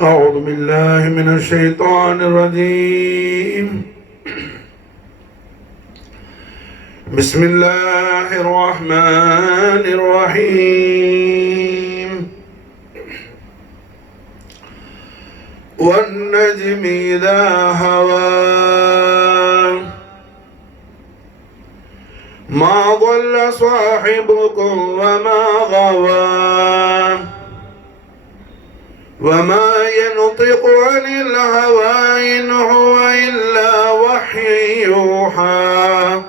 أعوذ بالله من الشيطان الرجيم. بسم الله الرحمن الرحيم. والنجم إذا هوى ما ضل صاحبكم وما غوى وما ينطق عن الهوى إن هو إلا وحي يوحى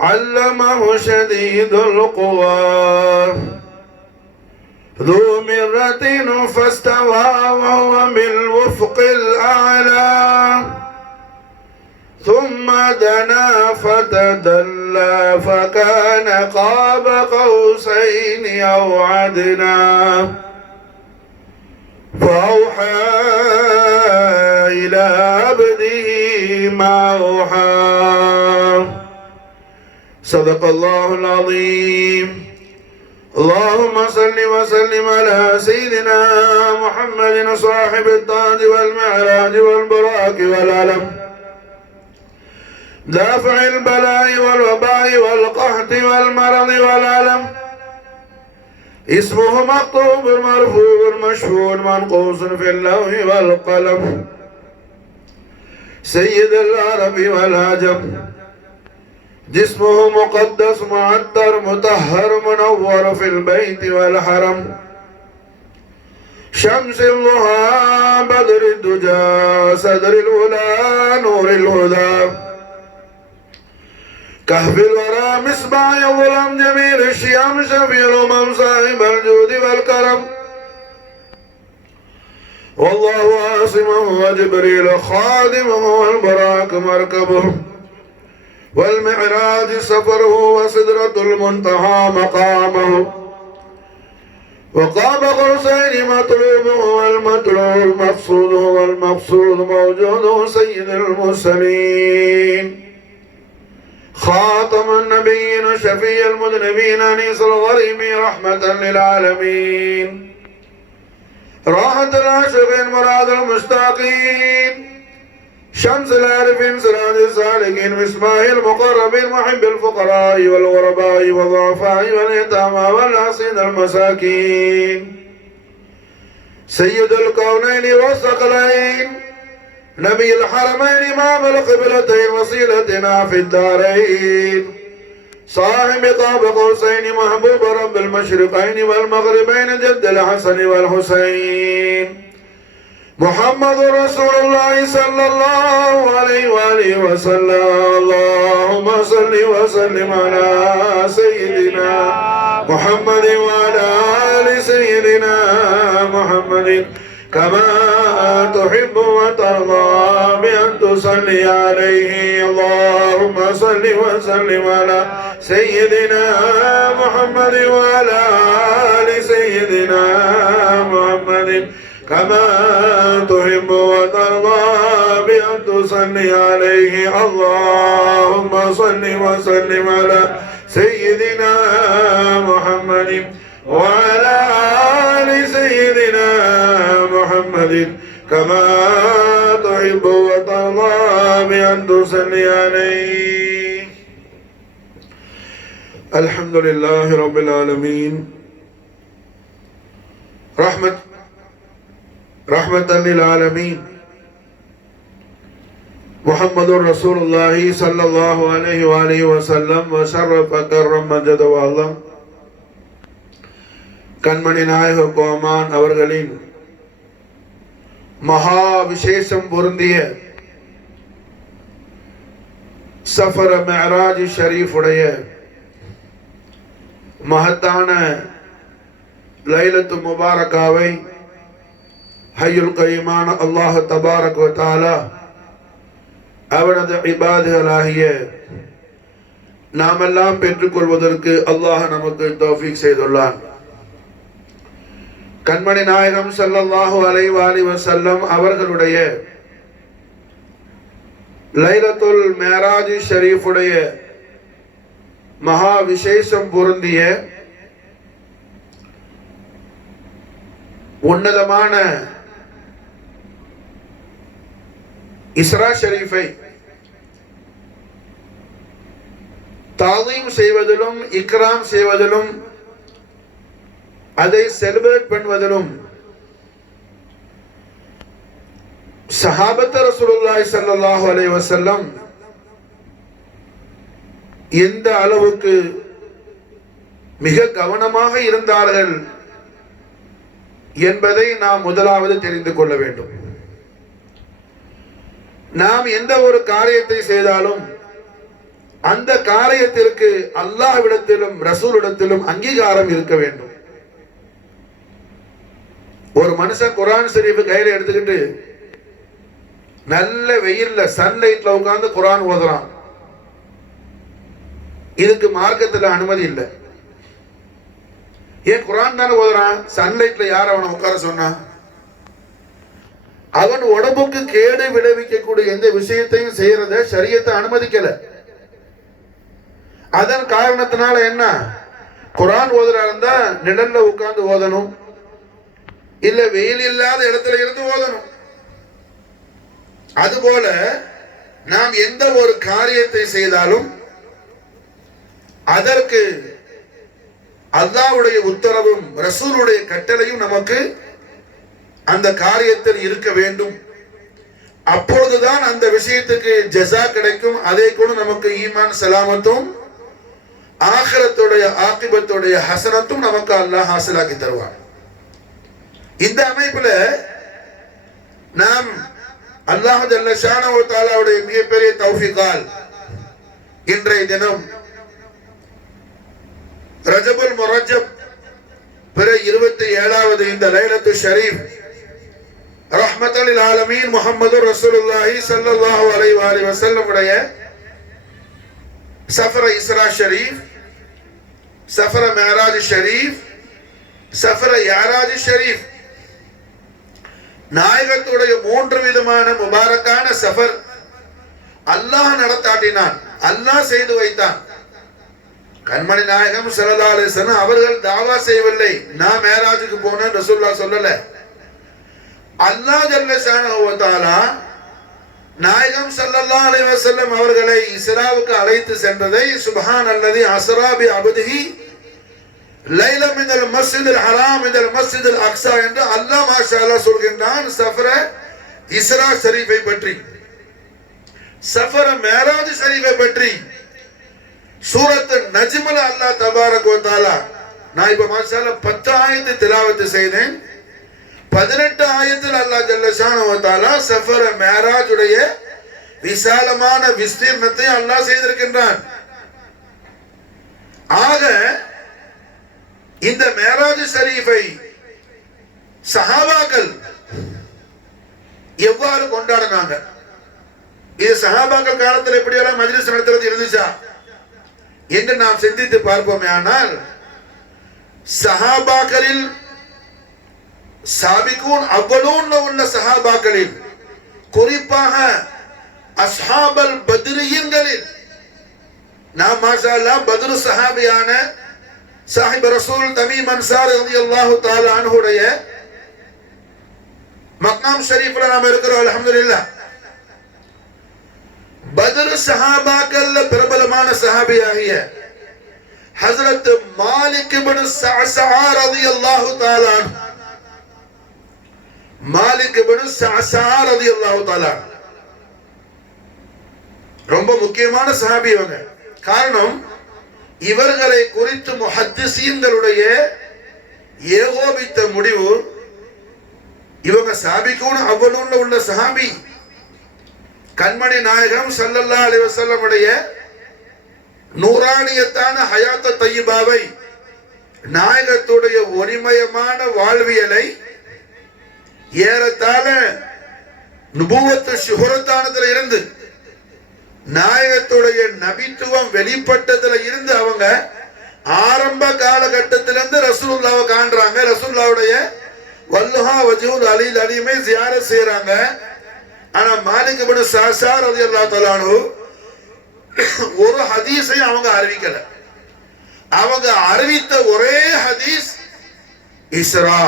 علمه شديد القوى ذو مرة فاستوى وهو بالأفق الأعلى ثم دنا فتدلى فكان قاب قوسين أو أدنى فأوحى إلى عبده ما أوحى. صدق الله العظيم. اللهم صل وسلم على سيدنا محمد صاحب التاج والمعراج والبراق والعلم دافع البلاء والوباء والقحط والمرض والألم اسمه مكتوب مرفوع مشهور منقوص في اللوح والقلم سيد العرب والعجم جسمه مقدس معطر مطهر منور في البيت والحرم شمس الضحى بدر الدجى صدر الأولى نور الهدى كهف الورى مصباح الظلام جميل الشيام شفيع الأمم صاحب الجود والكرم والله عاصمه وجبريل خادمه والبراق مركبه والمعراج سفره وسدرة المنتهى مقامه وقاب قوسين مطلوبه والمطلوب مقصوده والمقصود موجوده سيد المرسلين خاتم النبيين شفيع المذنبين أنيس الغريب رحمة للعالمين راحة العاشقين مراد المشتاقين شمس العارفين سراج السالكين مصباح المقربين محب الفقراء والغرباء والضعفاء واليتامى والحصين المساكين سيد الكونين والثقلين نبي الحرمين إمام القبلتين وصيلتنا في الدارين صاحب قاب قوسين محبوب رب المشرقين والمغربين جد الحسن والحسين محمد رسول الله صلى الله عليه وآله وسلم. اللهم صل وسلم على سيدنا محمد وعلى آل سيدنا محمد كما تحب وترضى بأن تصلي عليه. اللهم صل وسلم على سيدنا محمد وعلى آل سيدنا محمد كما تحب وترضى بأن تصلي عليه. اللهم صل وسلم على سيدنا محمد وعلى آل سيدنا محمد كما تحب وترضى بأن تصلي عليه. الحمد لله رب العالمين رحمة للعالمين محمد رسول الله صلى الله عليه وآله وسلم وشرف كرم مجد وعظم கண்மணி நாயக கோமான் அவர்களின் மகா விசேஷம் பொருந்திய சஃபர் மிஅராஜ் ஷரீஃப் உடைய மகத்தான லைலத்து முபாரகாவை ஹய்யுல் கய்யூமான அல்லாஹ் தபாரக் வ தஆலா அவனது இபாதுகளாகிய நாமெல்லாம் பெற்றுக்கொள்வதற்கு அல்லாஹ் நமக்கு தௌஃபீக் செய்துள்ளான். கண்மணி நாயகம் ஸல்லல்லாஹு அலைஹி வஸல்லம் அவர்களுடைய லைலத்துல் மேராஜ் ஷரீஃபுடைய மகா விசேஷம் பொருந்திய உன்னதமான இஸ்ரா ஷரீஃபை தாலீம் செய்வதிலும் இக்ராம் செய்வதிலும் அதை செலிப்ரேட் பண்ணுவதிலும் சஹாபத் ரசூலுல்லாஹி ஸல்லல்லாஹு அலைஹி வஸல்லம் எந்த அளவுக்கு மிக கவனமாக இருந்தார்கள் என்பதை நாம் முதலாவது தெரிந்து கொள்ள வேண்டும். நாம் எந்த ஒரு காரியத்தை செய்தாலும் அந்த காரியத்திற்கு அல்லாஹ்விடத்திலும் ரசூலிடத்திலும் அங்கீகாரம் இருக்க வேண்டும். ஒரு மனுஷன் குர்ஆன் ஷரீஃப் கையில எடுத்துக்கிட்டு நல்ல வெயில்ல சன்லைட்ல உட்கார்ந்து குர்ஆன் ஓதுறான், இதுக்கு மார்க்கத்துல அனுமதி இல்லை. ஏன்? குர்ஆன் தானே ஓதுறான், சன்லைட்ல யார் அவனை உட்கார சொன்னா? அவன் உடம்புக்கு கேடு விளைவிக்கக்கூடிய எந்த விஷயத்தையும் செய்யறத ஷரியத்தை அனுமதிக்கல. அதன் காரணத்தினால என்ன, குர்ஆன் ஓதுறா இருந்தா நிழல்ல உட்கார்ந்து ஓதணும், இல்ல வெயில் இல்லாத இடத்துல இருந்து ஓதணும். அதுபோல நாம் எந்த ஒரு காரியத்தை செய்தாலும் அதற்கு அல்லாஹ்வுடைய உத்தரவும் ரசூலுடைய கட்டளையும் நமக்கு அந்த காரியத்தில் இருக்க வேண்டும். அப்பொழுதுதான் அந்த விஷயத்துக்கு ஜஸா கிடைக்கும். அதே கூட நமக்கு ஈமான் சலாமத்தும் ஆகிரத்துடைய ஆகிபத்துடைய ஹசனத்தும் நமக்கு அல்லாஹ் ஹாசிலாக்கி தருவார். இந்த அமைப்புல நாம் அல்லாஹ் ஜல்ல ஷானஹு வ தஆலாவுடைய மிகப்பெரிய தௌஃபீகால் இன்றைய தினம் ரஜபுல் முரஜப் பிற 27வது இந்த லைலத்து ஷரீஃப் ரஹ்மத்துல் லில் ஆலமீன் முஹம்மதுர் ரசூலுல்லாஹி ஸல்லல்லாஹு அலைஹி வஸல்லம் உடைய சஃபர் இஸ்ரா ஷரீஃப், சஃபர் மேராஜ் ஷரீஃப், சஃபர் யாராஜ் ஷரீஃப், நாயகத்துடைய 3 விதமான முபாரக்கான சஃபர் அல்லாஹ் நடத்தாட்டினான், அல்லாஹ் செய்து வைத்தான். கண்மணி நாயகம் ஸல்லல்லாஹு அலைஹி வஸல்லம் அவர்கள் தாவா செய்யவில்லை, நான் மேராஜுக்கு போனேன் ரசூலுல்லாஹ் சொல்லல. அல்லாஹ் ஜல்ல ஷானஹு வ தஆலா நாயகம் ஸல்லல்லாஹு அலைஹி வஸல்லம் அவர்களை இஸ்ராவுக்கு அழைத்து சென்றதை சுப்ஹானல்லதி அஸ்ரா பி அப்திஹி லைல மினல் மஸ்ஜிதில் ஹராம் இலல் மஸ்ஜிதில் அக்ஸா என்று அல்லாஹ் மாஷா அல்லாஹ் சொல்கின்றான். சஃபர இஸ்ரா ஷரீஃபை பற்றி, சஃபர மேராஜ் ஷரீஃபை பற்றி சூரத் நஜ்ம்ல அல்லாஹ் தபாரக் வ தஆலா, நான் இப்ப மாஷா அல்லாஹ் 10 ஆயத்து திலாவத் செய்தேன். 18 ஆயத்தில் அல்லாஹ் ஜல்ல ஷானஹு வ தஆலா சஃபர மேராஜ் உடைய விசாலமான விஸ்தீர்ணத்தை அல்லாஹ் செய்திருக்கின்றான். ஆக இந்த மேராஜ் ஷரீஃபை சஹாபாக்கள் எவ்வாறு கொண்டாடினாங்க? இது சஹாபாக்கள் காலத்தில் எப்படியெல்லாம் மஜ்லிஸ் நடத்துறது இருந்துச்சா என்று நாம் சிந்தித்து பார்ப்போமே. ஆனால் சஹாபாக்களில் சாபிகூன் அவ்வளூன்ல உள்ள சஹாபாக்களில், குறிப்பாக அஸ்ஹாபல் பத்ரியன்களில் நாம் மாஷா அல்லாஹ் பத்ரு சஹாபியான சாஹிப் ரசூல் தமீம் அன்சாரி ரலியல்லாஹு தஆலா அன்ஹுடைய மக்னாம் ஷரீஃப்ல நாம் இருக்கிறோம். அல்ஹம்துலில்லாஹ். பத்ரு சஹாபாக்கள் பிரபலமான சஹாபியாகிய ஹஜ்ரத் மாலிக் இப்னு ஸஅஸா ரலியல்லாஹு தஆலா அன்ஹு, மாலிக் இப்னு ஸஅஸா ரலியல்லாஹு தஆலா ரொம்ப முக்கியமான சஹாபி இவங்க. காரணம், இவர்களை குறித்து முஹத்திஸீன்களுடைய ஏகோபித்த முடிவு, இவங்க சாபிக்கூன் அவ்வளவுல உள்ள சஹாபி. கண்மணி நாயகம் ஸல்லல்லாஹு அலைஹி வஸல்லம் உடைய நூரானியத்தான ஹயாத்த தய்யிபாவை, நாயகத்துடைய ஒளிமயமான வாழ்வியலை ஏறத்தாழ நுபுவத்து ஷுஹரத்தானதுல இருந்து நாயகத்துடைய நபித்துவம் வெளிப்பட்டதுல இருந்து அவங்க ஆரம்ப காலகட்டத்திலிருந்து ரசூலுல்லாஹ்வை காண்றாங்க. ரசூலுல்லாஹ்வுடைய வல்லுஹா வஜூல் அலில் அலிமை ஜியாரத் செய்றாங்க. ஆனா மாலிக் இப்னு ஸஅஸா ரலியல்லாஹு தஆலா அன்ஹு ஒரு ஹதீஸை அவங்க அறிவிக்கல. அவங்க அறிவித்த ஒரே ஹதீஸ் இஸ்ரா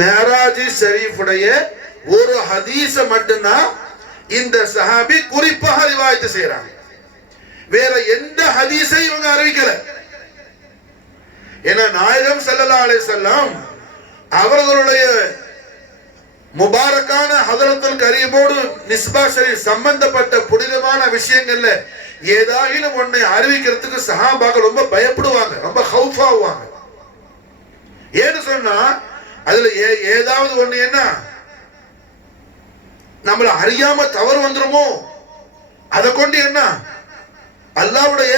மேராஜ் ஷரீஃபுடைய ஒரு ஹதீஸ மட்டும்தான் இந்த சஹாபி குறிப்பாக ரிவாயத் செய்றாங்க. வேற எந்த ஹதீஸை இவங்க அறிவிக்கல. ஏன்னா நாயகம் ஸல்லல்லாஹு அலைஹி வஸல்லம் அவர்களுடைய முபாரக்கான ஹதரத்துல் கரீமோடு நிஸ்பா ஷரீஃப் சம்பந்தப்பட்ட புனிதமான விஷயங்கள்ல ஏதாயிலும் ஒன்னை அறிவிக்கிறதுக்கு சஹாபாக்கள் ரொம்ப பயப்படுவாங்க, ரொம்ப ஹவுஃபாவாங்க. ஏன்னு சொன்னா அதுல ஏதாவது ஒண்ணு என்ன நம்மள அறியாம தவறு வந்துருமோ, அதை கொண்டு என்ன அல்லாஹ்வுடைய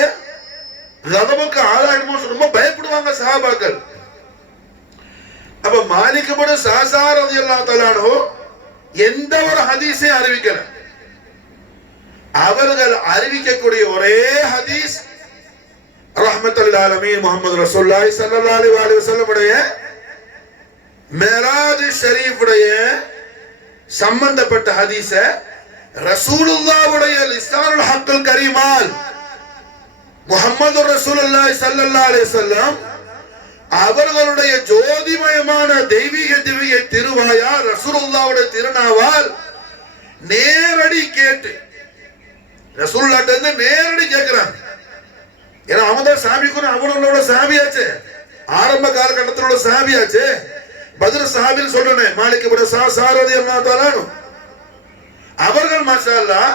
கதபுக்கு ஆளாயிடுமோ ரொம்ப பயப்படுவாங்க சஹாபாக்கள். அப்ப மாலிக் இப்னு ஸஅஸா ரலியல்லாஹு தஆலா அன்ஹு எந்த ஒரு ஹதீஸையும் அறிவிக்கல. அவர்கள் அறிவிக்கக்கூடிய ஒரே ஹதீஸ் ரஹ்மத்துல் ஆலமீன் முஹம்மது ரசூலுல்லாஹி ஸல்லல்லாஹு அலைஹி வஸல்லம் உடைய மேராஜ் ஷரீஃபுடைய சம்பந்தப்பட்ட ஹதீஸ ரசூலுல்லாஹ்வுடைய லிசானுல் ஹக்குல் கரீமால் முஹம்மது ரசூலுல்லாஹி ஸல்லல்லாஹு அலைஹி வஸல்லம் அவர்களுடைய ஜோதிமயமான தெய்வீக திவ்ய திருவாயால் ரசூலுல்லாஹ்வுடைய திருநாவால் நேரடி கேட்டு ரசூலுல்லாஹ்ட்ட இருந்து நேரடி கேட்கிறாங்க. ஏன்னா அவங்க தான் சாபிக்குன்னு அவங்களோட சாபியாச்சு, ஆரம்ப காலகட்டத்தில் உள்ள சாபியாச்சு. பத்ர் சஹாபின்னு சொல்றேன் மாலிக் இப்னு ஸஅஸா ரலியல்லாஹு தஆலா அன்ஹு அவர்கள் மாஷா அல்லாஹ்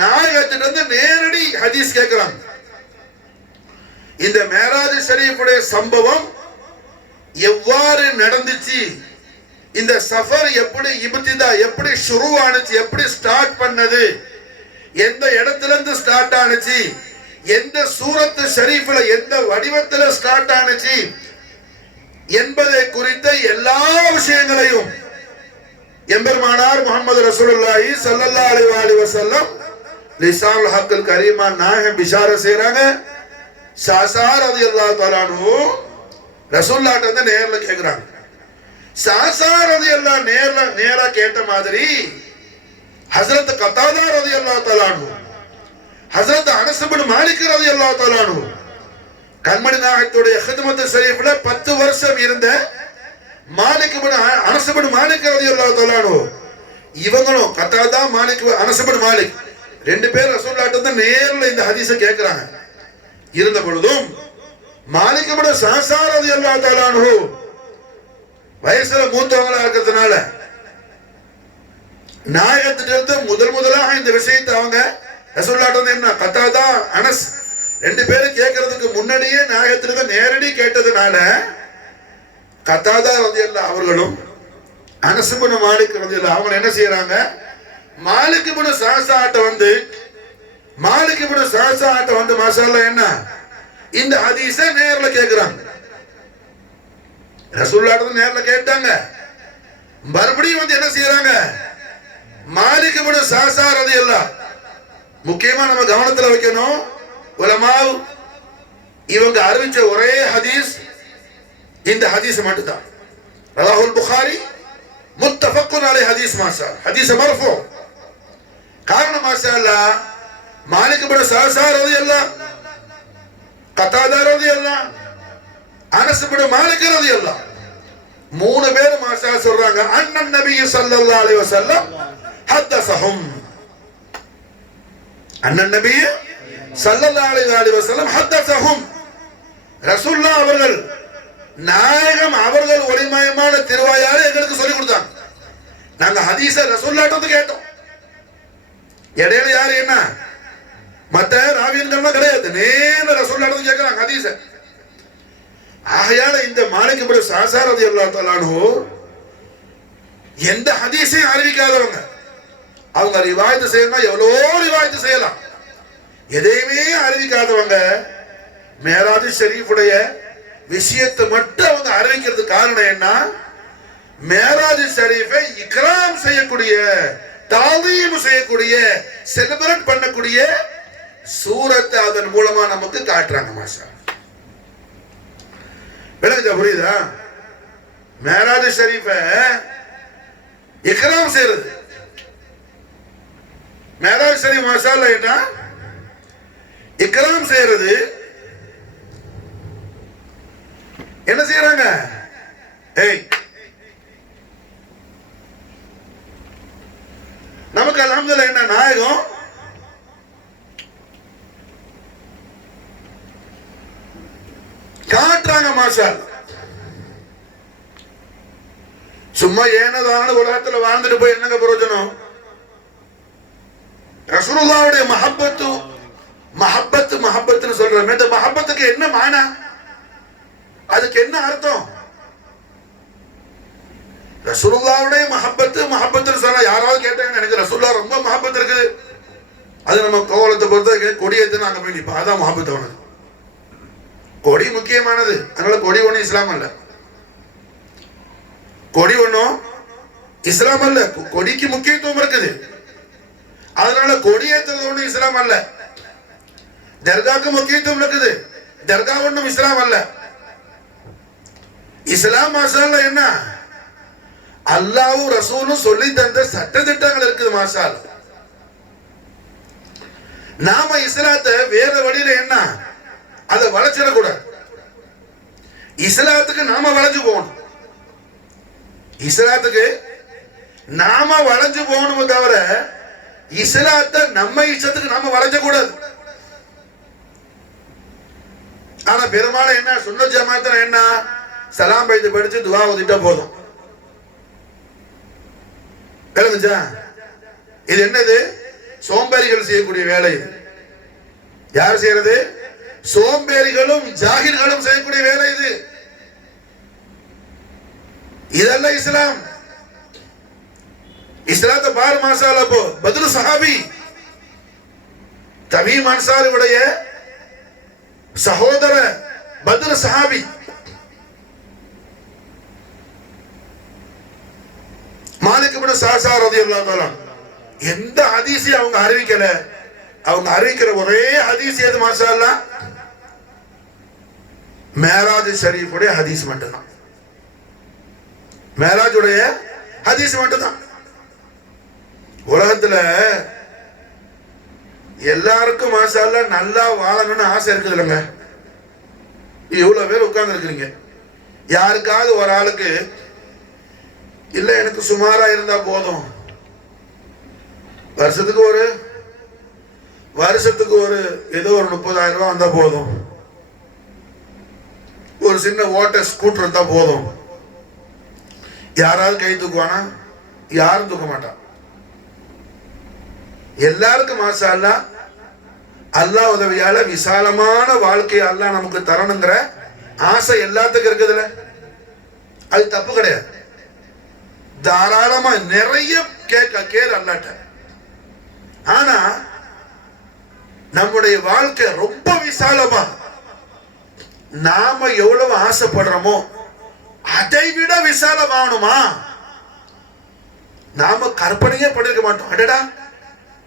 நாயகத்திட்ட இருந்து நேரடி ஹதீஸ் கேட்கிறாங்க. இந்த மேராஜ் ஷரீஃபுடைய சம்பவம் எவ்வாறு நடந்துச்சு, இந்த சஃபர் எப்படி இப்திதா எப்படி ஷுரு ஆனுச்சு, எப்படி ஸ்டார்ட் பண்ணது, எந்த இடத்துல இருந்து ஸ்டார்ட் ஆனுச்சு, எந்த சூரத்து ஷரீஃப்ல எந்த வடிவத்துல ஸ்டார்ட் ஆனுச்சு என்பதை குறித்த எல்லா விஷயங்களையும் எம்பெருமானார் முஹம்மது ரசூலுல்லாஹி ஸல்லல்லாஹு அலைஹி வஸல்லம் லிசானுல் ஹக்குல் கரீமா நாயகம் பிஷாரத் செய்றாங்க. ஸஅஸா ரலியல்லாஹு தஆலா அன்ஹு ரசூலுல்லாஹ்ட்ட வந்து நேர்ல கேக்குறாங்க. ஸஅஸா ரலியல்லாஹு நேரா கேட்ட மாதிரி ஹஜ்ரத் கதாதா ரலியல்லாஹு தஆலா அன்ஹு, ஹஜ்ரத் அனஸ் இப்னு மாலிக் ரலியல்லாஹு தஆலா அன்ஹு கண்மணி நாயகத்துடைய ஹித்மத் ஷரீஃப்ல 10 வருஷம் இருந்த மாலிக் இப்னு அனஸ் இப்னு மாலிக் ரலியல்லாஹு தஆலா அன்ஹு இவங்களும் கதாதா மாலிக் அனஸ் இப்னு மாலிக் ரெண்டு பேர் ரசூலுல்லாஹ்ட்ட வந்து நேர்ல இந்த ஹதீஸை கேக்குறாங்க. இருந்த பொழுதும் மாலிக் இப்னு ஸஅஸா ரலியல்லாஹு தஆலா அன்ஹு வயசுல மூத்தவங்களா இருக்கிறதுனால நாயகத்திட்ட முதலாக இந்த விஷயத்தை அவங்க ரசூலுல்லாஹ்ட்ட வந்து என்ன கதாதா அனஸ் ரெண்டு பேரும் கேட்கறதுக்கு முன்னாடியே நாயகத்திட்ட நேரடி கேட்டதுனால கதாதா ரலியல்லாஹு அவர்களும் அனஸ் இப்னு மாலிக் ரலியல்லாஹு அவங்க என்ன செய்யறாங்க, மாலிக் இப்னு ஸஅஸாட்ட வந்து மாஷா அல்லாஹ் என்ன இந்த ஹதீஸை நேர்ல கேக்குறாங்க. ரசூலுல்லாஹ்ட்ட நேர்ல கேட்டாங்க. மறுபடியும் வந்து என்ன செய்யறாங்க, மாலிக் இப்னு ஸஅஸா ரலியல்லாஹு முக்கியமா நம்ம கவனத்துல வைக்கணும், உலமா இவங்க அறிவிச்ச ஒரே ஹதீஸ் இந்த ஹதீஸ் மட்டும்தான். ரவாஹுல் புகாரி முத்தஃபக்குன் அலைஹி ஹதீஸ் மாஷா ஹதீஸ் மர்ஃபூ. காரணம் மாஷா அல்லாஹ் மாலிக் இப்னு ஸஅஸா ரலியல்லாஹு, கதாதா ரலியல்லாஹு, அனஸ் இப்னு மாலிக் ரலியல்லாஹு மூணு பேர் மாஷா சொல்றாங்க அன்னன் நபி ஸல்லல்லாஹு அலைஹி வஸல்லம் ஹத்தஸஹும், அன்னன் நபி ஸல்லல்லாஹு அலைஹி வஸல்லம் ஹத்தஸஹும் ரசூலுல்லாஹ் அவர்கள் நாயகம் அவர்கள் ஒளிமயமான திருவாயால எங்களுக்கு சொல்லி கொடுத்தாங்க. நாங்க ஹதீஸ ரசூலுல்லாஹ்ட்ட வந்து கேட்டோம். இடையில யாரு என்ன மத்த ராவியன்கள் கிடையாது, நேர ரசூலுல்லாஹ்ட்ட வந்து கேக்குறாங்க ஹதீஸ. ஆகையால இந்த மாலிக் இப்னு ஸஅஸா ரலியல்லாஹு தஆலா அன்ஹு எந்த ஹதீஸையும் அறிவிக்காதவங்க. அவங்க ரிவாயத் செய்யணும், எவ்வளோ ரிவாயத் செய்யலாம். எதையுமே அறிவிக்காதவங்க மேராஜ் ஷரீஃபுடைய விஷயத்தை மட்டும் அவங்க அறிவிக்கிறது காரணம் என்ன, மேராஜ் ஷரீஃபை இக்ராம் செய்யக்கூடிய தாவீம் செய்யக்கூடிய செலிப்ரேட் பண்ணக்கூடிய சூரத்தை அதன் மூலமா நமக்கு காட்டுறாங்க. மாஷா விளங்குதா? புரியுதா? மேராஜ் ஷரீஃப இக்ராம் செய்யறது. மேராஜ் ஷரீஃப் மாஷா அல்லாஹ் இக்ராம் செய்யறது. என்ன செய்யறாங்க? நமக்கு அல்ஹம்துலில்லாஹ் என்ன நாயகம் காட்டுறாங்க. மாஷா சும்மா ஏனதான உலகத்துல வாழ்ந்துட்டு போய் என்னங்க பிரயோஜனம்? ரசூலுல்லாஹ்வுடைய மஹப்பத்துன்னு சொல்றோம். இந்த மஹப்பத்துக்கு என்ன மானா? அதுக்கு என்ன அர்த்தம்? ரசூலுல்லாஹ்வுடைய மஹப்பத்துன்னு சொன்னா யாராவது கேட்டாங்க எனக்கு ரசூலுல்லாஹ் ரொம்ப மஹப்பத் இருக்குது, அது நம்ம கோவலத்தை பொறுத்த கொடியேத்து அங்க போய் நிற்போம், அதான் மஹப்பத். அவனது கொடி முக்கியமானது. அதனால கொடி ஒண்ணும் இஸ்லாம் அல்ல. கொடி ஒண்ணும் இஸ்லாம் அல்ல. கொடிக்கு முக்கியத்துவம் இருக்குது. அதனால கொடியேற்றுறது ஒண்ணும் இஸ்லாம் அல்ல. தர்காவுக்கு முக்கியத்துவம் இருக்குது. தர்கா ஒண்ணும் இஸ்லாம் அல்ல. இஸ்லாம் மாஷா அல்லாஹ் என்ன? அல்லாஹ்வும் ரசூலும் சொல்லி தந்த சட்ட திட்டங்கள் இருக்குது. மாஷா அல்லாஹ் நாம இஸ்லாத்தை வேற வழியில என்ன அதை வளைச்சிடக்கூடாது. இஸ்லாத்துக்கு நாம வளைஞ்சு போகணும். இஸ்லாத்துக்கு நாம வளைஞ்சு போகணும் தவிர இஸ்லாத்தை நம்ம இஷ்டத்துக்கு நாம வளைஞ்ச கூடாது. ஆனா பெரும்பாலும் என்ன சுன்னத் ஜமாத்துல என்ன சலாம் பைத்து படிச்சு துவா ஓதிட்டா போதும். விளங்குச்சா? இது என்னது? சோம்பேறிகள் செய்யக்கூடிய வேலை. யார் செய்யறது? சோம்பேறிகளும் ஜாகிர்களும் செய்யக்கூடிய வேலை இது. இதெல்லாம் இஸ்லாம். இஸ்லாத்தை பாரு மாஷா அல்லாஹ். போ பத்ர் சஹாபி தமீம் அன்சாரியுடைய சகோதர பத்ர் சஹாபி. மாலிக் இப்னு ஸஅஸா ரலியல்லாஹு தஆலா எந்த ஹதீஸையும் அவங்க அறிவிக்கல. அவங்க அறிவிக்கிற ஒரே ஹதீஸ் எது மாஷா அல்லாஹ்? மேராஜ் ஷரீஃபுடைய ஹதீஸ் மட்டும்தான். மேராஜுடைய ஹதீஸ் மட்டும்தான். உலகத்துல எல்லாருக்கும் மாஷா அல்லாஹ் நல்லா வாழணும்னு ஆசை இருக்குது இல்லைங்க? இவ்வளவு பேர் உட்கார்ந்து இருக்கிறீங்க. யாருக்காவது ஒரு ஆளுக்கு இல்ல எனக்கு சுமாரா இருந்தா போதும், வருஷத்துக்கு ஒரு ஏதோ ஒரு 30,000 ரூபாய் வந்தா போதும், ஒரு சின்ன ஓட்ட ஸ்கூட்டர் இருந்தா போதும், யாராவது கை தூக்குவானா? யாரும் தூக்க மாட்டான். எல்லாருக்கும் மாஷா அல்லாஹ் அல்லாஹ் உதவியால விசாலமான வாழ்க்கையை அல்லாஹ் நமக்கு தரணுங்கிற ஆசை எல்லாத்துக்கும் இருக்குதுல்ல? அது தப்பு கிடையாது. தாராளமா நிறைய கேள் அல்லாட்ட. ஆனா நம்முடைய வாழ்க்கை ரொம்ப விசாலமா நாம எவ்வளவு ஆசைப்படுறோமோ அதை விட விசாலமாகணுமா? நாம கற்பனையே பண்ணிருக்க மாட்டோம். அடடா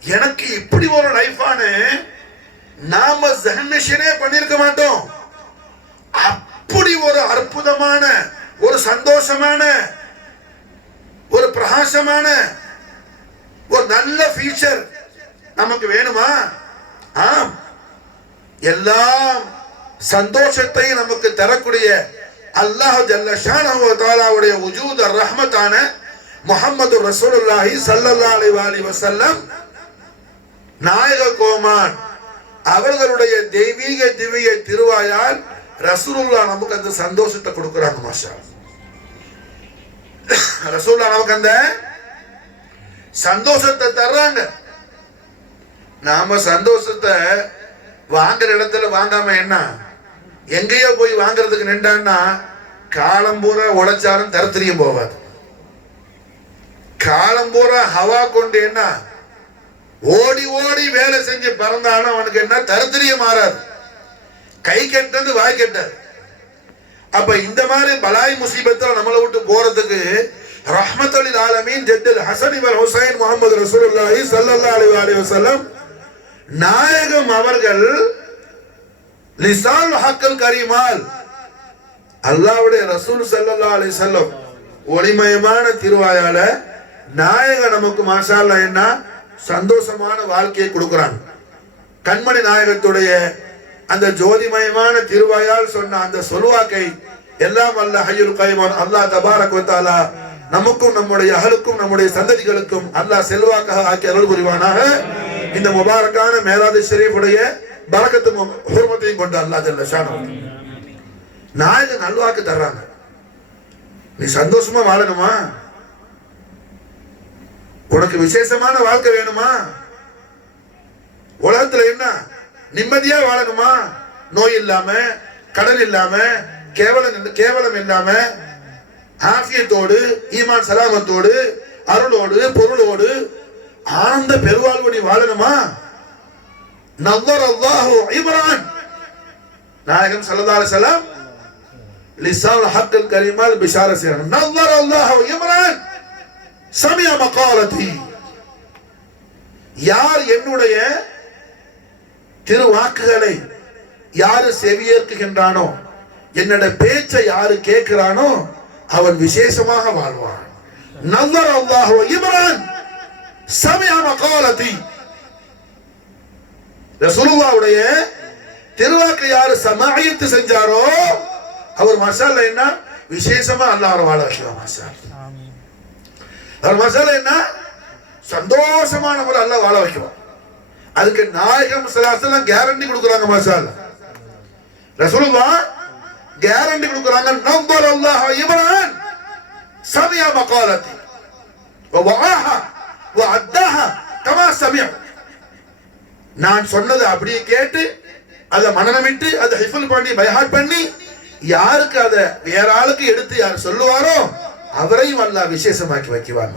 எனக்கு இப்படி ஒரு லைஃபானு நாம ஜஹன்னஷனே பண்ணிருக்க மாட்டோம். அப்படி ஒரு அற்புதமான ஒரு சந்தோஷமான ஒரு பிரகாசமான ஒரு நல்ல ஃபியூச்சர் நமக்கு வேணுமா? ஆம். எல்லா சந்தோஷத்தையும் நமக்கு தரக்கூடிய அல்லாஹ் ஜல்ல ஷானஹு வ தஆலாவுடைய வஜூத் ரஹ்மத்தான முஹம்மது ரசூலுல்லாஹி ஸல்லல்லாஹு அலைஹி வஸல்லம் நாயக கோமான் அவர்களுடைய தெய்வீக திவ்ய திருவாயால் ரசூலுல்லாஹ் நமக்கு அந்த சந்தோஷத்தை கொடுக்கறாங்க. மாஷா ரசூலுல்லாஹ் நமக்கு அந்த சந்தோஷத்தை தர்றாங்க. நாம சந்தோஷத்தை வாங்குற இடத்துல வாங்காம என்ன எங்கேயோ போய் வாங்குறதுக்கு நின்றான்னா காலம் பூரா உழைச்சாலும் தரத்திரியும் போவாது. காலம் பூரா ஹவா கொண்டு என்ன ஓடி ஓடி வேலை செஞ்சு பறந்தாலும் அவனுக்கு என்ன தரத்திரியம் மாறாது. கை கெட்டது வாய் கெட்டது. அப்ப இந்த மாதிரி பலாய் முசீபத்தில் நம்மளை விட்டு போறதுக்கு ரஹ்மத்துல் ஆலமீன் ஜத்தல் ஹசன் வல் ஹுசைன் முஹம்மது ரசூலுல்லாஹி ஸல்லல்லாஹு அலைஹி வஸல்லம் நாயகம் அவர்கள் லிசானுல் ஹக்கல் கரீமால் அல்லாஹ்வுடைய ரசூல் ஸல்லல்லாஹு அலைஹி வஸல்லம் ஒளிமயமான திருவாயால நாயகம் நமக்கு மாஷா அல்லாஹ் என்ன சந்தோஷமான வாழ்க்கையை கொடுக்கிறான். கண்மணி நாயகத்துடைய அந்த ஜோதிமயமான திருவாயால் சொன்ன அந்த சொல்வாக்கை எல்லாம் அல்லாஹ் ஹய்யுல் கய்யூம் அல்லாஹ் தபாரக் வ தஆலா நமக்கும் நம்முடைய அஹலுக்கும் நம்முடைய சந்ததிகளுக்கும் அல்லாஹ் செல்வாக்காக ஆக்கி அருள் புரிவானாக. இந்த முபாரக்கான மேராஜ் ஷரீஃபுடைய பரக்கத்தும் ஹுர்மத்தையும் கொண்டு அல்லாஹ் ஜல்ல ஷானஹு நாயக நல்வாக்கு தர்றாங்க. நீ சந்தோஷமா வாழணுமா, உனக்கு விசேஷமான வாழ்க்கை வேணுமா, உலகத்துல என்ன நிம்மதியா வாழணுமா, நோய் இல்லாம கடன் இல்லாம கேவலம் இல்லாம ஆஃபியத்தோடு ஈமான் சலாமத்தோடு அருளோடு பொருளோடு ஆனந்த பெருவாழ்வு நீ வாழணுமா, நவ்வரல்லாஹு இம்ரான் நாயகம் ஸல்லல்லாஹு அலைஹி வஸல்லம் லிசானுல் ஹக்கல் கரீமால் பிஷாரத் செய்றாங்க. நவ்வரல்லாஹு இம்ரான் சமிஅ மகாலதி, யார் என்னுடைய திருவாக்குகளை யாரு செவியேற்கின்றானோ, என்னோட பேச்சை யாரு கேட்கிறானோ அவன் விசேஷமாக வாழ்வான். நவ்வரல்லாஹு இம்ரான் சமிஅ மகாலதி, ரசூலுல்லாஹ்வுடைய திருவாக்கு யாரு சமாயத்து செஞ்சாரோ அவர் மசாலா என்ன விசேஷமா அல்லாஹ் வாழ வைக்கிறான். அவர் மசாலா என்ன சந்தோஷமான முறை அல்லாஹ் வாழ வைக்கிறான். அதுக்கு நாயகம் ஸல்லல்லாஹு அலைஹி வஸல்லம் கேரண்டி கொடுக்குறாங்க. மசாலா ரசூலுல்லாஹ் கேரண்டி கொடுக்குறாங்க. நவ்வரல்லாஹு இம்ரான் சமிஅ மகாலதி வஆஹா வஅத்தாஹா கமா சமிஅ, நான் சொன்னது அப்படியே கேட்டு அதை மனனமிட்டு அதை ஹிஃபுல் பண்ணி பைஹாட் பண்ணி யாருக்கு அதை வேற ஆளுக்கு எடுத்து யார் சொல்லுவாரோ அவரையும் அல்லாஹ் விசேஷமாக்கி வைக்குவார்.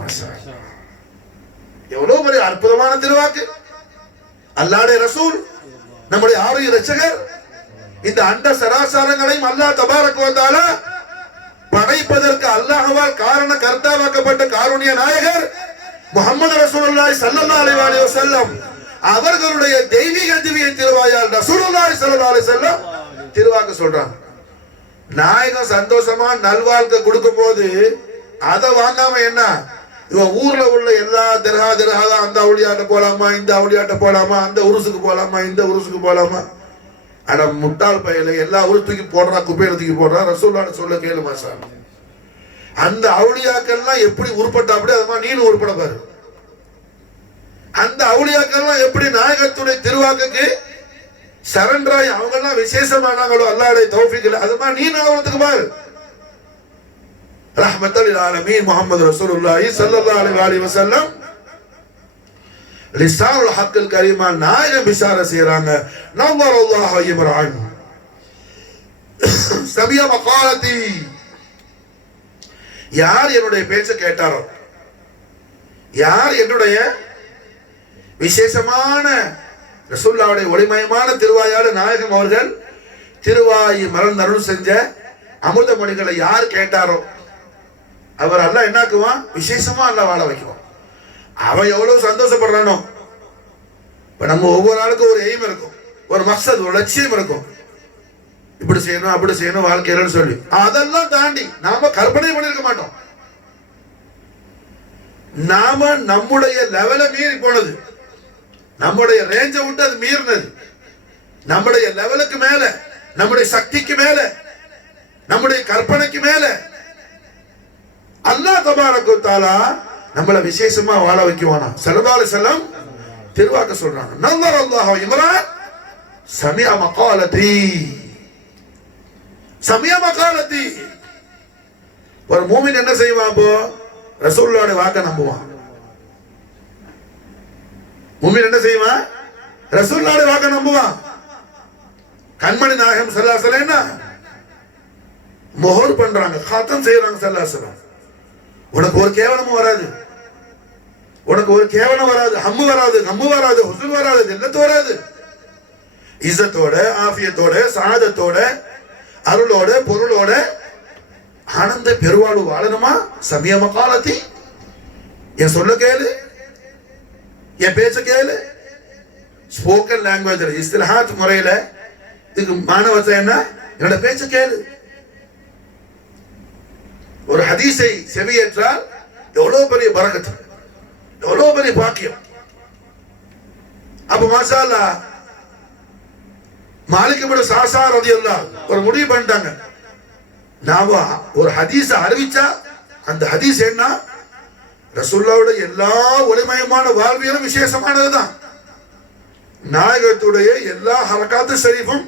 எவ்வளவு பெரிய அற்புதமான திருவாக்கு. அல்லாஹ்வுடைய ரசூல் நம்முடைய ஆரோக்கிய ரட்சகர் இந்த அண்ட சராசரங்களையும் அல்லாஹ் தபாரக் வ தஆலா படைப்பதற்கு அல்லாஹ்வால் காரண கர்த்தாவாக்கப்பட்ட காருண்ய நாயகர் முஹம்மது ரசூலுல்லாஹி ஸல்லல்லாஹு அலைஹி வஸல்லம் அவர்களுடைய தெய்வீக திவ்ய திருவாயால் ரசூலுல்லாஹி ஸல்லல்லாஹு அலைஹி வஸல்லம் திருவாக்கு சொல்றாங்க. நாயகம் சந்தோஷமா நல்வாழ்க்கை கொடுக்கும் போது அதை வாங்காம என்ன இவன் ஊர்ல உள்ள எல்லா திரகா அந்த அவுளியாட்ட போலாமா, இந்த அவுளியாட்ட போலாமா, அந்த உருசுக்கு போலாமா, இந்த உருசுக்கு போலாமா, ஆனா முட்டாள் பையல எல்லா ஊரு தூக்கி போடுறா, குப்பையில தூக்கி போடுறா. ரசூலுல்லாஹ் சொல்ல கேளு மாஷா, அந்த அவுளியாக்கள்லாம் எப்படி உருப்பட்டா அப்படி அது மாதிரி நீனு உருப்பட பாரு. அந்த அவுளியாக்கள்லாம் எப்படி நாயகத்துடைய திருவாக்குக்கு சரண்டராய் அவங்க எல்லாம் விசேஷமானாங்களோ அல்லாஹ்வுடைய தௌஃபீக்ல அது மாதிரி நீ நாவறதுக்கு பாரு. ரஹ்மத்துல் ஆலமீன் முஹம்மது ரசூலுல்லாஹி ஸல்லல்லாஹு அலைஹி வஸல்லம் லிசானுல் ஹக்கல் கரீமா நாயகம் பிஷாரத் செய்றாங்க. நவ்வரல்லாஹு இம்ரான் சமிஅ மகாலதி, யார் என்னுடைய பேச்சை கேட்டாரோ, யார் என்னுடைய விசேஷமான ரசூலுல்லாஹ்வுடைய ஒளிமயமான திருவாயால நாயகம் அவர்கள் திருவாயி மலர்ந்தருள் செஞ்ச அமிர்த மொழிகளை யார் கேட்டாரோ அவர் அல்லாஹ் என்னாக்குவான் விசேஷமா அல்லாஹ் வாழ வைக்குவான். அவன் எவ்வளவு சந்தோஷப்படுறானோ. இப்ப நம்ம ஒவ்வொரு ஆளுக்கும் ஒரு எய்ம் இருக்கும், ஒரு மக்சத், ஒரு லட்சியம் இருக்கும். இப்படி செய்யணும் அப்படி செய்யணும் வாழ்க்கையிலன்னு சொல்லி அதெல்லாம் தாண்டி நாம கற்பனை பண்ணிருக்க மாட்டோம். நாம நம்முடைய லெவலை மீறி போனது, நம்முடைய ரேஞ்சை விட்டு அது மீறினது, நம்முடைய லெவலுக்கு மேல, நம்முடைய சக்திக்கு மேல, நம்முடைய கற்பனைக்கு மேல அல்லாஹ் தபாரக் வ தஆலா நம்மளை விசேஷமா வாழ வைக்குவானா. ஸல்லல்லாஹு அலைஹி வஸல்லம் திருவாக்க சொல்றாங்க. நவ்வரல்லாஹு இம்ரான் சமிஅ மகாலதி, சமிஅ மகாலதி. ஒரு மூமின் என்ன செய்வான்? அப்போ ரசூலுல்லாஹ்வுடைய வாக்கை நம்புவான். மூமின் என்ன செய்வான்? ரசூலுல்லாஹ்வுடைய வாக்கை நம்புவான். கண்மணி நாயகம் ஸல்லல்லாஹு அலைஹி வஸல்லம் மோஹர் பண்றாங்க, காத்தம் செய்யறாங்க. ஸல்லல்லாஹு அலைஹி வஸல்லம் உனக்கு ஒரு கேவலமும் வராது, உனக்கு ஒரு கேவலம் வராது, ஹம்மு வராது, கம்மு வராது, ஹுஸ்ன் வராது, ஜன்னத் வராது. இஸ்ஸத்தோட ஆஃபியத்தோட சஆதத்தோட அருளோட பொருளோட ஆனந்த பெருவாழ்வு வாழணுமா? சமய மகாலத்தி என் சொல்ல கேளு, என் பேச்ச கேளு. ஸ்போக்கன் லாங்குவேஜ் இஸ்திலஹாத் முறையில இதுக்கு மாணவத்தை என்ன, என்னோட பேச்ச கேளு. ஒரு ஹதீஸை செவியேற்றால் எவ்வளவு பெரிய பரக்கத்து, எவ்வளவு பெரிய பாக்கியம். அப்ப மாஷா அல்லாஹ் மாலிக் இப்னு ஸஅஸா ரலியல்லாஹு ஒரு முடிவு பண்ணிட்டாங்க, நாம ஒரு ஹதீஸ அறிவிச்சா அந்த ஹதீஸ் என்ன, ரசூலுல்லாஹ்வுடைய எல்லா ஒளிமயமான வாழ்வியலும் விசேஷமானதுதான். நாயகத்துடைய எல்லா ஹரகாத்து ஷரீஃபும்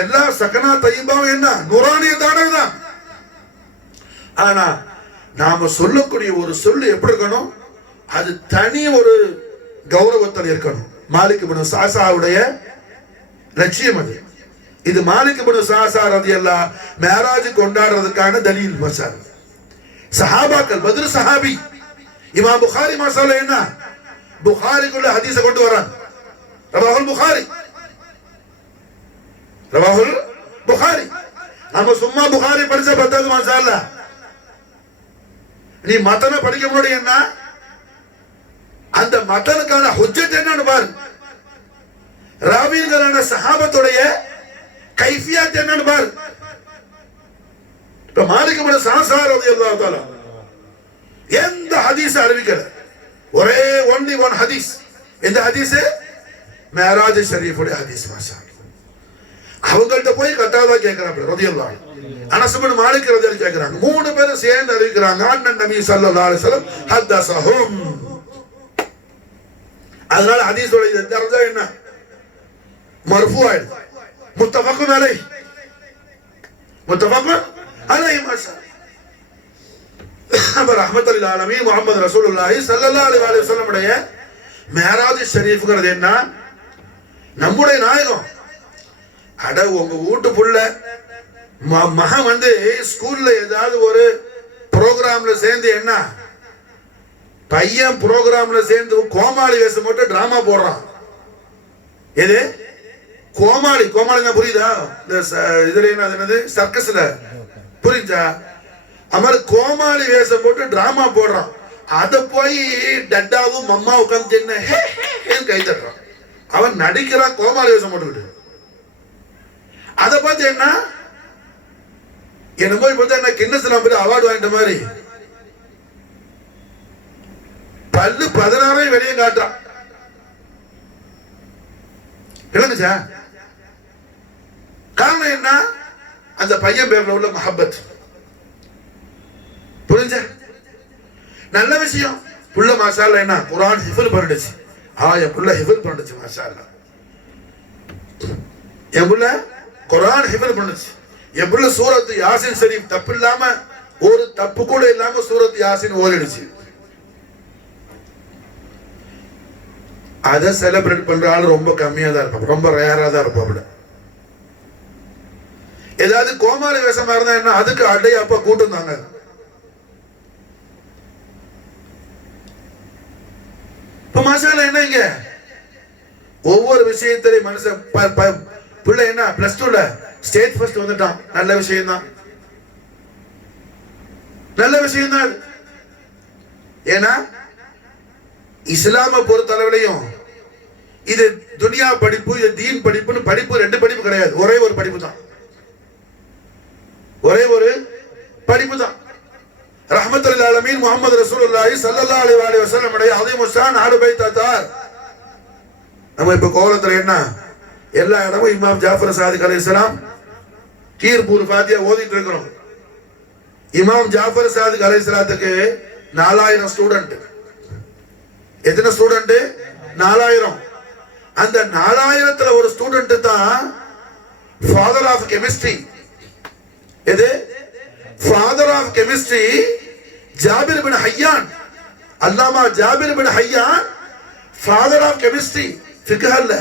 எல்லா சகனா தய்யிபாவும் என்ன நூரானியத்தானதுதான். ஆனா நாம சொல்லக்கூடிய ஒரு சொல்லு எப்படி இருக்கணும், அது தனி ஒரு கௌரவத்தில் இருக்கணும். மாலிக் இப்னு ஸஅஸாவுடைய லட்சியம் அது. இது மாலிக் இப்னு ஸஅஸா ரலியல்லாஹு மேராஜ் கொண்டாடுறதுக்கான தலீல் மசால். சஹாபாக்கள், பத்ர் சஹாபி. இமாம் புகாரி மசாலா என்ன, புகாரிக்குள்ள ஹதீஸ கொண்டு வராங்க. ரவாஹுல் புகாரி, ரவாஹுல் புகாரி. நம்ம சும்மா புகாரி படிச்சா பத்தாது மசாலா, நீ மத்தன படிக்க முடியும். என்ன அந்த மத்தனுக்கான ஹுஜ்ஜத் என்னன்னு பாரு, ராவிங்களான சஹாபத்துடைய கைஃபியத் என்னன்னு பாரு. இப்ப மாலிக் இப்னு ஸஅஸா ரலியல்லாஹு தஆலா எந்த ஹதீஸ் அறிவிக்கல, ஒரே ஒன்லி ஒன் ஹதீஸ். இந்த ஹதீஸ் மேராஜ் ஷரீஃபுடைய ஹதீஸ். மாஷா அவங்கள்ட்ட போய் கத்தாதா கேட்கிறாங்க ரலியல்லாஹு அனஸ் இப்னு மாலிக் ரலியல்லாஹு கேட்கிறாங்க. மூணு பேரும் சேர்ந்து அறிவிக்கிறாங்க, அண்ணன் நபி ஸல்லல்லாஹு அலைஹி வஸல்லம் ஹத்தஸஹும். அதனால ஹதீஸோட தரஜா என்ன, மர்ஃபூ ஆயிடுது. முத்தஃபக்குன் அலைஹி, முத்தஃபக்குன் அலைஹி. மாஷா ரஹ்மத்துல் லில் ஆலமீன் முஹம்மது ரசூலுல்லாஹி ஸல்லல்லாஹு அலைஹி வஸல்லம் உடைய மேராஜ் ஷரீஃப்ங்கிறது என்ன, நம்முடைய நாயகம். அட உங்க வீட்டு புள்ள மகன் வந்து ஸ்கூல்ல ஏதாவது ஒரு ப்ரோக்ராம்ல சேர்ந்து என்ன, பையன் ப்ரோக்ராம்ல சேர்ந்து கோமாளி வேஷம் போட்டு டிராமா போடுறான். எது கோமாளி? கோமாளி புரியுதா? இதுல என்னது சர்க்கஸ்ல புரிஞ்சா, அவன் கோமாளி வேஷம் போட்டு டிராமா போடுறான். அத போய் டட்டாவும் மம்மா உட்காந்து கை தட்டுறான். அவன் நடிக்கிறான் கோமாளி வேஷம் போட்டுக்கிட்டு. அத பார்த்து என்ன, என்ன போய் பார்த்தா என்ன கின்னஸ்ல போய் அவார்டு வாங்கிட்ட மாதிரி பல்லு 16 வெளியே காட்டுறான். விளங்குச்சா? காரணம் என்ன, அந்த பையன் பேர்ல உள்ள மஹப்பத். புரிஞ்ச நல்ல விஷயம். புள்ள மாஷாஅல்லாஹ் என்ன குர்ஆன் ஹிஃப்ல் பண்ணிடுச்சு. என் புள்ள ஹிஃப்ல் பண்ணிடுச்சு மாஷாஅல்லாஹ். என் புள்ள குர்ஆன் ஹிஃப்ல் பண்ணிடுச்சு. என் புள்ள சூரத் யாசின் ஷரீஃப் தப்பு இல்லாம, ஒரு தப்பு கூட இல்லாம சூரத் யாசின் ஓதிடுச்சு. அதை செலிப்ரேட் பண்ற ஆள் ரொம்ப கம்மியா தான் இருப்பாங்க, ரொம்ப ரேரா தான் இருப்பாங்க. ஏதாவது கோமாளி வேஷமா இருந்தா என்ன, அதுக்கு அடைய அப்பா கூட்டம் தாங்க. இப்ப மாஷாஅல்லாஹ் என்ன, இங்க ஒவ்வொரு விஷயத்திலையும் மனுஷன் பிள்ளை என்ன பிளஸ் 2ல ஸ்டேட் ஃபர்ஸ்ட் வந்துட்டான். நல்ல விஷயம் தான், நல்ல விஷயம் தான். ஏன்னா இஸ்லாம பொறுத்த அளவிலையும் இது துனியா படிப்பு, இது தீன் படிப்புன்னு படிப்பு ரெண்டு படிப்பு கிடையாது, ஒரே ஒரு படிப்பு தான், ஒரே ஒரு படிப்பு தான். ரஹ்மத்துல் லில் ஆலமீன் முஹம்மது ரசூலுல்லாஹி ஸல்லல்லாஹு அலைஹி வஸல்லம் உடைய அஸீமுஸ்ஸான் அஹ்லு பைத் அத்தார். நம்ம இப்ப கோலத்துல என்ன எல்லா இடமும் இமாம் ஜாஃபர் சாதிக் அலைஹிஸ்ஸலாம் கீர்பூர் ஃபாத்தியா ஓதிட்டு இருக்கிறோம். இமாம் ஜாஃபர் சாதிக் அலைஹிஸ்ஸலாத்துக்கு 4000 ஸ்டூடெண்ட். எத்தனை ஸ்டூடெண்ட்? 4000. அந்த 4000த்துல ஒரு ஸ்டூடெண்ட் தான் ஃபாதர் ஆஃப் கெமிஸ்ட்ரி. எது? Father of chemistry Jabir bin Hayyan. அல்லாமா Jabir bin Hayyan father of chemistry. ஃபிக்ஹ் அல்ல,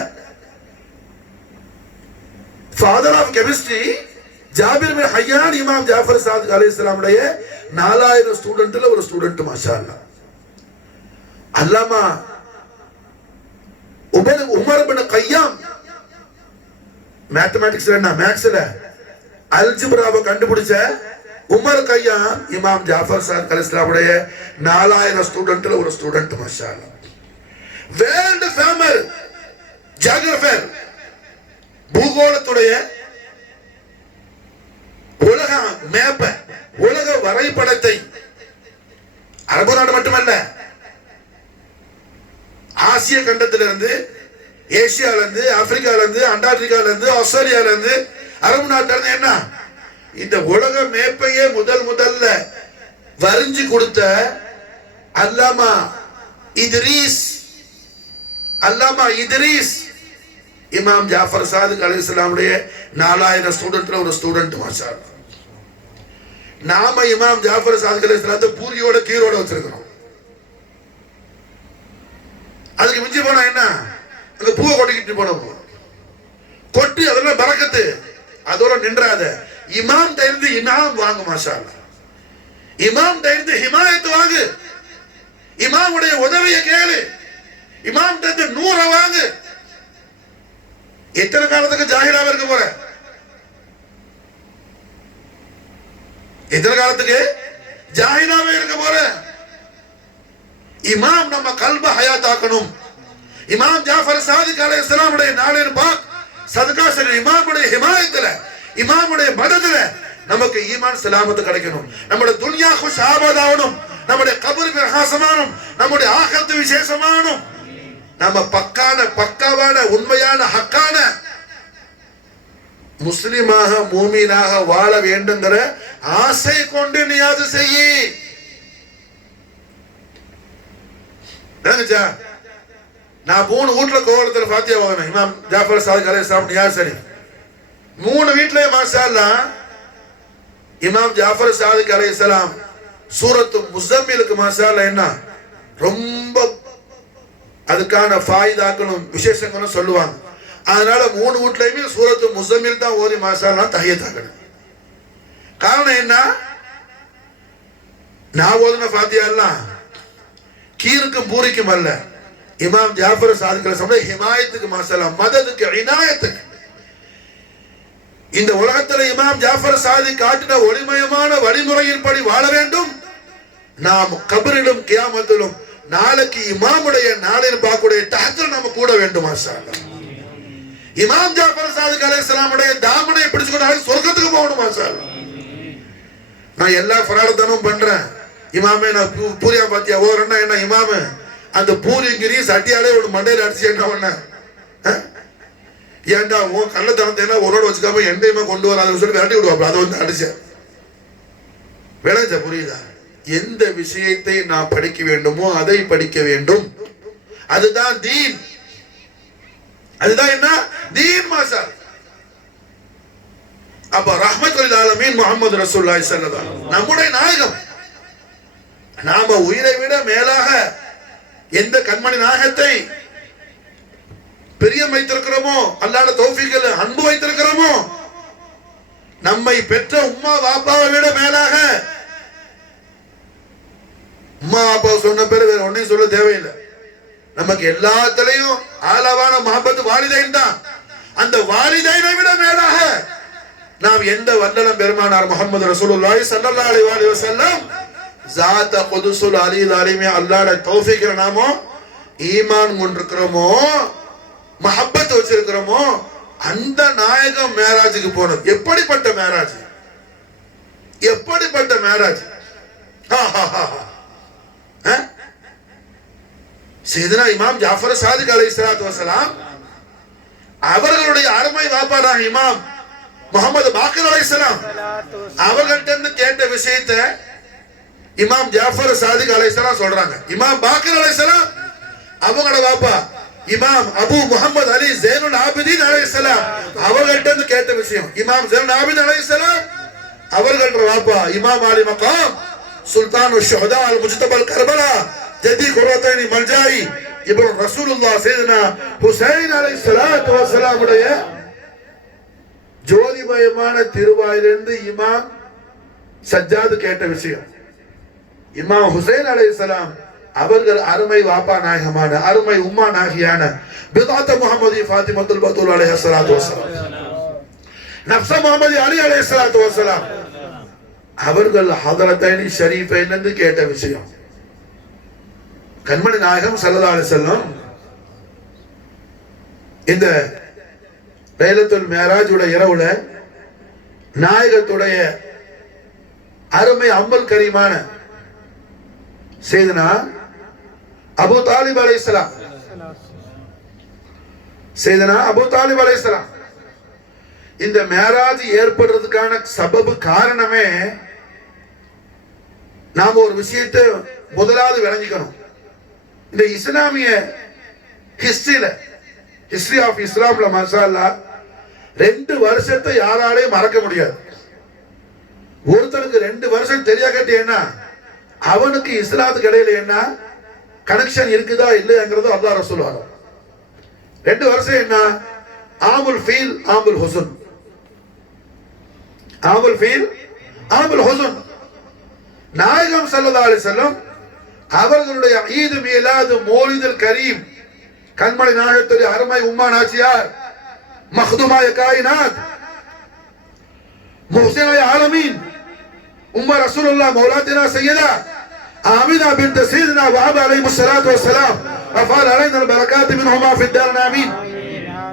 father of chemistry Jabir bin Hayyan Imam Jafar Sadiq அலைஹிஸ்ஸலாம் உடைய 4000 ஸ்டூடெண்ட்ல ஒரு ஸ்டூடெண்ட். மாஷா அல்லாஹ். அல்லாமா உமர் பின் கய்யாம் மேத்தமேட்டிக்ஸ்ல என்ன மேக்ஸ்ல அல்ஜிப்ராவை கண்டுபிடிச்ச உமர் கய்யாம் இமாம் ஜாஃபர் சாதிக் அலைஹிஸ்ஸலாமுடைய 4000 ஸ்டூடெண்ட்ல ஒரு ஸ்டூடெண்ட் மாஷா அல்லாஹ். வேர்ல்ட் ஃபேமஸ் ஜியோகிராஃபர், பூகோளத்துடைய உலக மேப்ப, உலக வரைபடத்தை அரபு நாடு மட்டுமல்ல, ஆசிய கண்டத்திலிருந்து, ஏசியால இருந்து, ஆப்பிரிக்கால இருந்து, அண்டார்டிகால இருந்து, ஆஸ்திரேலியால இருந்து, அரபு நாட்டில இருந்து என்ன இந்த உலக மேப்பையே முதல்ல வரைஞ்சு கொடுத்த அல்லாமா இத்ரீஸ் இமாம் ஜாஃபர் சாதிக் அலைஹிஸ்ஸலாமுடைய 4000 ஸ்டூடெண்ட்ல ஒரு ஸ்டூடெண்ட் மாஷா அல்லாஹ். நாம இமாம் ஜாஃபர் சாதிக் அலைஹிஸ்ஸலாத்தை பூரியோட கீரோட வச்சிருக்கிறோம். அதுக்கு மிஞ்சி போனா என்ன, அந்த பூவை கொட்டிக்கிட்டு போனோம், கொட்டி அதெல்லாம் பரக்கத்து, அதோட நின்றாத. இமாம் டைந்து இமாம் வாங்கு மாஷா அல்லாஹ். இமாம் டைந்து ஹிமாயத் வாங்கு, இமாமுடைய உதவியை கேளு, இமாம் டைந்து நூற வாங்கு. எத்தனை காலத்துக்கு ஜாஹிலாக இருக்க போற? எத்தனை காலத்துக்கு ஜாஹிலாக இருக்க போற? இமாம் நம்ம கல்ப ஹயாத் ஆக்கணும். இமாம் ஜாஃபர் சாதிக் அலைஹிஸ்ஸலாமுடைய நாளின் பாக் சதகா சரி, இமாமுடைய ஹிமாயத்துல, இமாமுடைய மதத்துல நமக்கு ஈமான் சலாமத்து கிடைக்கணும். நம்முடைய துன்யா குஷ் ஆபாத் ஆகணும், நம்முடைய கபர் பிரகாசமானும், நம்முடைய ஆகத்து விசேஷமானும், நம்ம பக்காவான உண்மையான ஹக்கான முஸ்லிமாக மூமீனாக வாழ வேண்டுங்கிற ஆசை கொண்டு நியாது செய்ய. நான் 3 வீட்டுல கோவலத்தில் ஃபாத்தியா வாங்கினேன். இமாம் ஜாஃபர் சாதிக் அலைஹிஸ்ஸலாம் நியாஸ் ஷரீஃப் 3 வீட்லயே மாஷா அல்லாஹ் இமாம் ஜாஃபர் சாதிக் அலைஹிஸ்ஸலாம் சூரத்து முஸம்மிலுக்கு மாஷா அல்லாஹ் என்ன ரொம்ப அதுக்கான ஃபாயிதாக்களும் விசேஷங்களும் சொல்லுவாங்க. அதனால 3 வீட்லயுமே சூரத்து முஸம்மில் தான் ஓதி மாஷா அல்லாஹ் தஹியத் ஆக்கணும். காரணம் என்ன, நான் ஓதுன ஃபாத்தியா எல்லாம் கீருக்கும் பூரிக்கும் அல்ல, இமாம் ஜாஃபர் சாதிக் அலைஹிஸ்ஸலாம் ஹிமாயத்துக்கு மாஷா அல்லாஹ், மததுக்கு, இனாயத்துக்கு. இந்த உலகத்துல இமாம் ஜாஃபர் சாதிக் காட்டின ஒளிமயமான வழிமுறையின்படி வாழ வேண்டும். நாம் கபரிலும் கியாமத்திலும் நாளைக்கு இமாமுடைய நாளின் பாக்குடைய தஹத்தில் நம்ம கூட வேண்டும் மாஷா அல்லாஹ். இமாம் ஜாஃபர் சாதிக் அலைஹிஸ்ஸலாமுடைய தாமனை பிடிச்சுக்கொண்டு சொர்க்கத்துக்கு போகணும் மாஷா அல்லாஹ். நான் எல்லா ஃபராடத்தனும் பண்றேன். இமாமே நான் பூரியா பாத்தியா ஓரன்னா என்ன இமாமு அந்த பூரிங்கிரி சட்டியாலே ஒரு மண்டையில அடிச்சு என்ன பண்ண, ஏன்டா உன் கள்ளத்தனத்தை ஒரோட வச்சுக்காம எண்டையுமே கொண்டு வராதுன்னு சொல்லி விரட்டி விடுவாப்ல, அதை வந்து அடிச்ச விளைஞ்ச. புரியுதா? எந்த விஷயத்தை நான் படிக்க வேண்டுமோ அதை படிக்க வேண்டும். அதுதான் தீன். அதுதான் என்ன தீன் மாஷா. அப்ப ரஹ்மத்துல் ஆலமீன் முஹம்மது ரசூலுல்லாஹி ஸல்லல்லாஹு அலைஹி வஸல்லம் நம்முடைய நாயகம். நாம உயிரை விட மேலாக எந்த கண்மணி நாயகத்தை பிரியம் வைத்திருக்கிறோமோ, அல்லாஹ்வுடைய தௌஃபீக்ல அன்பு வைத்திருக்கிறோமோ, நம்மை பெற்ற உம்மா வாப்பாவை விட மேலாக, உம்மா வாப்பா சொன்ன பேரு வேற ஒன்னையும் சொல்ல தேவையில்லை. நமக்கு எல்லாத்திலையும் ஆலவான மஹப்பத் வாலிதைன் தான். அந்த வாலிதைனை விட மேலாக நாம் எந்த வல்லலம் பெருமானார் முஹம்மது ரசூலுல்லாஹி ஸல்லல்லாஹு அலைஹி வஸல்லம் ஸாத குதுஸுல் அலில் அலிமே அல்லாஹ்வுடைய தௌஃபீக்ல நாமோ ஈமான் கொண்டிருக்கிறோமோ, மஹப்பத் வச்சிருக்கிறோமோ, அந்த நாயகம் மேராஜுக்கு போனது. எப்படிப்பட்ட மேராஜ், எப்படிப்பட்ட மேராஜ்! சையதுனா இமாம் ஜாஃபர் சாதிக் அலைஹிஸ்ஸலாத்து வஸலாம் அவர்களுடைய அருமை வாப்பாடாக இமாம் முஹம்மது பாக்கிர் அலைஹிஸ்ஸலாம் அவர்கள்ட்ட இருந்து கேட்ட விஷயத்தை இமாம் ஜாஃபர் சாதிக் அலைஹிஸ்ஸலாம் சொல்றாங்க. இமாம் பாக்கிர் அலைஹிஸ்ஸலாம் அவங்களோட வாப்பா இமாம் அபு முஹம்மது அலி ஜைனுல் ஆபிதீன் அலைஹிஸ்ஸலாம் அவர்கள்ட்ட இருந்து கேட்ட விஷயம். இமாம் ஜைனுல் ஆபிதீன் அலைஹிஸ்ஸலாம் அவர்களோட வாப்பா இமாம் அலி மகாம் சுல்தான் ஷுஹதா அல் முஜ்தபல் கர்பலா ஜதி குர்ரத்தைனி மல்ஜாயி இப்னு ரசூலுல்லாஹ் சையதுனா ஹுசைன் அலைஹிஸ்ஸலாத்து வஸலாம் உடைய ஜோதிமயமான திருவாயிலிருந்து இமாம் சஜ்ஜாத் கேட்ட விஷயம். இமாம் ஹுசைன் அலைஹிஸ்ஸலாம் அவர்கள் அருமை வாப்பா நாயகமான அருமை உம்மா நாயகியான பிதாத் முஹம்மதி ஃபாத்திமத்துல் பத்தூல் அலைஹிஸ்ஸலாத்து வஸலாம் நஃப்ஸ முஹம்மதி அலி அலைஹிஸ்ஸலாத்து வஸலாம் அவர்கள் ஹதரத்தைனி ஷரீஃபைன்னு கேட்ட விஷயம். கண்மணி நாயகம் ஸல்லல்லாஹு அலைஹி வஸல்லம் இந்த லைலத்துல் மிஅராஜுட இரவுல நாயகத்துடைய அருமை அம்பல் கரீமான செய்தனா அபூ தாலிப் அலைஹிஸ்ஸலாம், செய்தனா அபூ தாலிப் அலைஹிஸ்ஸலாம் இந்த மிஅராஜ் ஏற்படுறதுக்கான சபபு காரணமே நாம ஒரு விஷயத்தை முதலாவது விளங்கிக்கணும். இந்த இஸ்லாமிய ஹிஸ்டரி ஆஃப் இஸ்லாம்ல மாஷா அல்லாஹ் 2 வருஷத்தை யாராலையும் மறக்க முடியாது. ஒருத்தருக்கு 2 வருஷம் தெரியாக்கட்டேன்னா அவனுக்கு இஸ்லாத்துக்கு இடையில என்ன கனெக்ஷன் இருக்குதா இல்லையாங்கிறது அல்லாஹ் ரசூல் சொல்லுவாங்க. 2 வருஷம் என்ன ஆமுல் ஃபீல் ஆமுல் ஹுஸ்ன், ஆமுல் ஃபீல் ஆமுல் ஹுஸ்ன். நாயகம் ஸல்லல்லாஹு அலைஹி வஸல்லம் அவர்களுடைய ஈத் மீலாது மௌலிதுல் கரீம் கண்மணி நாயகத்துடைய அருமை உம்மா நாச்சியார் மக்துமாய காயினாத் முஹ்சினாய ஆலமீன் உம்மா ரசூலுல்லாஹ் மௌலாத்தினா சையதா ஆமினா பின்த் சையதுனா வஹப் அலைஹிஸ் ஸலாத்து வஸ்ஸலாம் அஃபால் அலைனா பரக்காத் மின்ஹுமா ஃபித் தாரின் ஆமீன்.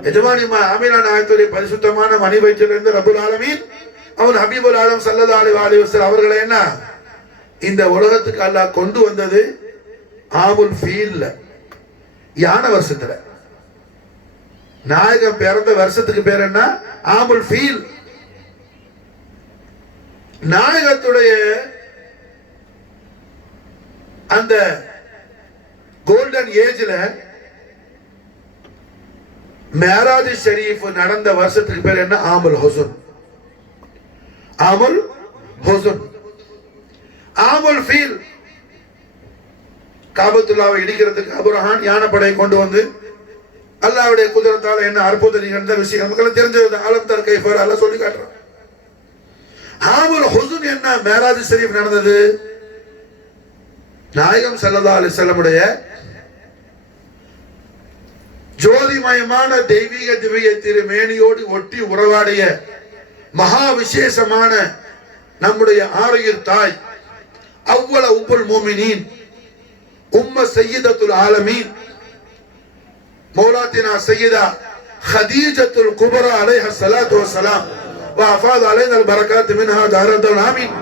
எஜமானிமா ஆமினா நாயகத்துடைய பரிசுத்தமான மணி வயிற்றிலிருந்து ரப்புல் ஆலமீன் அவன் ஹபீபுல் ஆலம் ஸல்லல்லாஹு அலைஹி வஸல்லம் அவர்களை என்ன இந்த உலகத்துக்கு அல்லாஹ் கொண்டு வந்தது ஆமுல் ஃபீல்ல, யானை வருஷத்துல. நாயகம் பிறந்த வருஷத்துக்கு பேர் என்ன ஆமுல் ஃபீல். நாயகத்துடைய அந்த கோல்டன் ஏஜ்ல மேராஜ் ஷரீஃப் நடந்த வருஷத்துக்கு பேர் என்ன ஆமுல் ஹுஸ்ன், ஆமுல் ஹுஸ்ன். ஆமுல் ஃபீல் காபத்துல்லாவை இடிக்கிறதுக்கு அபுரஹான் யானைப்படை கொண்டு வந்து அல்லாஹ்வுடைய குதிரத்தால என்ன அற்புத நிகழ்ந்த விஷயம் நமக்கு தெரிஞ்சது. ஆலம் தர் கைஃபர் அல்லாஹ் சொல்லி காட்டுறான். ஆமுல் ஹுஸ்ன் என்ன மேராஜ் ஷரீஃப் நடந்தது நாயகம் ஸல்லல்லாஹு அலைஹி வஸல்லமுடைய ஜோதிமயமான தெய்வீக திவ்ய திருமேனியோடு ஒட்டி உறவாடிய மகா விசேஷமான நம்முடைய ஆரையர் தாய் அவ்வள உப்புல் மூமினீன் உம்ம சையதத்துல் ஆலமீன் மௌலாத்தினா சையதா ஹதீஜத்துல் குபரா அலைஹா ஸலாத்து வஸ்ஸலாம் வஅஃபாத அலைனா அல் பரக்காத் மின்ஹா தாரத்துல் ஆமீன்.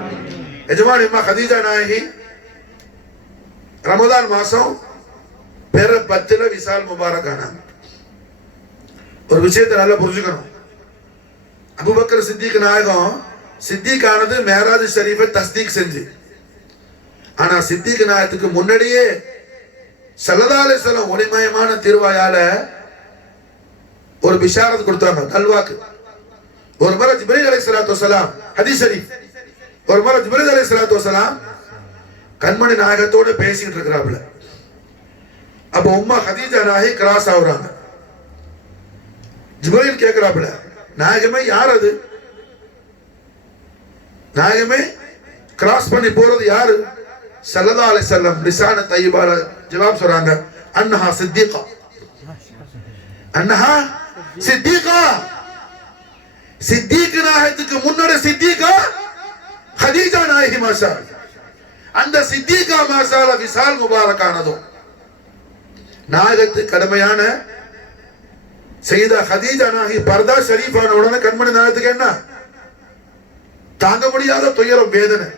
எஜமானி அம்மா ஹதீஜா நாயகி ரமதான் மாசம் பிற 10ல விசால் முபாரக் ஆனாங்க. ஒரு விஷயத்தை நல்லா புரிஞ்சுக்கணும். அபூபக்கர் சித்திக் நாயகம் சித்திக் ஆனது மேராஜ் ஷரீஃபை தஸ்தீக் செஞ்சு, ஆனா சித்திக் நாயகத்துக்கு முன்னாடியே ஸல்லல்லாஹு அலைஹி வஸல்லம் ஒளிமயமான திருவாயால ஒரு பிஷாரத் கொடுத்தாங்க, நல்வாக்கு. ஒரு முறை ஜிப்ரீல் அலைஹிஸ்ஸலாத்து வஸலாம் ஹதீஸ் ஷரீஃப், ஒரு முறை ஜிப்ரீல் அலைஹிஸ்ஸலாத்து வஸலாம் கண்மணி நாயகத்தோட பேசிட்டு இருக்கிறாப்ல. அப்ப உம்மா ஹதீஜா நாயகி கிராஸ் ஆகுறாங்க. ஜிப்ரீல் கேக்குறாப்ல, நாயகமே யார் அது? நாயகமே கிராஸ் பண்ணி போறது யாரு? ஸல்லல்லாஹு அலைஹி வஸல்லம் லிசான தய்யிபால ஜவாப் சொல்றாங்க, அன்னஹா சித்திகா, அன்னஹா சித்திகா. சித்திக் நாயகத்துக்கு முன்னாடி சித்திகா ஹதீஜா நாயகி மாஷா. அந்த சித்திகா மாஷால விசால் முபாரக் ஆனதும் நாயகத்துக்கு கடமையான சையதா ஹதீஜா நாயகி பர்தா ஷரீஃபான உடனே கண்மணி நாயகத்துக்கு என்ன தாங்க முடியாத துயரம் வேதனை.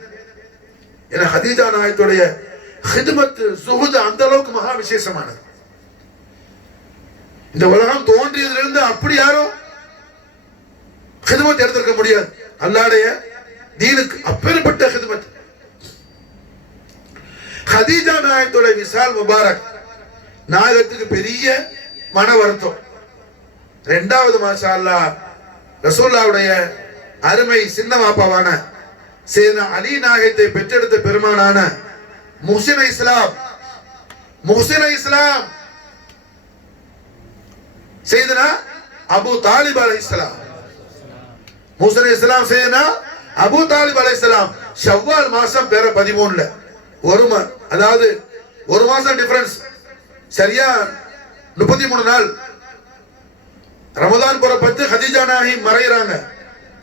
ஏன்னா ஹதீஜா நாயகத்துடைய ஹித்மத் சுஹுத் அந்த அளவுக்கு மகா விசேஷமானது. இந்த உலகம் தோன்றியதிலிருந்து அப்படி யாரும் ஹித்மத் எடுத்திருக்க முடியாது. அல்லாஹ்வுடைய தீனுக்கு அப்பேற்பட்ட ஹித்மத். ஹதீஜா நாயகத்துடைய விசால் முபாரக் நாயகத்துக்கு பெரிய மன வருத்தம். 2வது மாஷா அல்லாஹ் ரசூலுல்லாஹ்வுடைய அருமை சின்ன வாப்பாவான சையதுனா அலி நாயகத்தை பெற்றெடுத்த பெருமானான முஹ்சின் இஸ்லாம் சையதுனா அபூ தாலிப் அலைஹிஸ்ஸலாம், முஹ்சின் இஸ்லாம் சையதுனா அபூ தாலிப் அலைஹிஸ்ஸலாம் ஷவ்வால் மாசம் பிற 13ல அதாவது ஒரு மாசம் டிஃபரன்ஸ், சரியா 33 நாள். ரமதான் போற 10 ஹதீஜா நாயகி மறையறாங்க.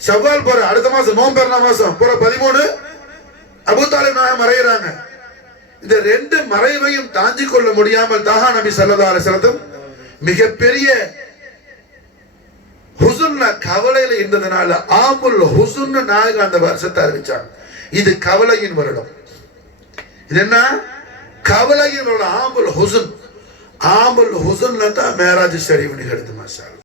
ஷவ்வால் போற அடுத்த மாசம் நோம்பு பெருநாள் மாசம் போற 13 அபூ தாலிப் நாயகம் மறைகிறாங்க. இந்த ரெண்டு மறைவையும் தாங்கிக் கொள்ள முடியாமல் தாஹா நபி ஸல்லல்லாஹு அலைஹி வஸல்லம் மிகப்பெரிய ஹுஸ்ன்ல கவலையில இருந்ததனால ஆமுல் ஹுஸ்ன் நாயகம் அந்த வருஷத்தை அறிவிச்சாங்க. இது கவலையின் வருடம். இது என்ன? கவலையின் வருடம். ஆமுல் ஹுஸ்ன். ஆமுல் ஹுஸ்ன்ல தான் மேராஜ் ஷரீஃப் நிகழ்ந்து. மாஷா அல்லாஹ்.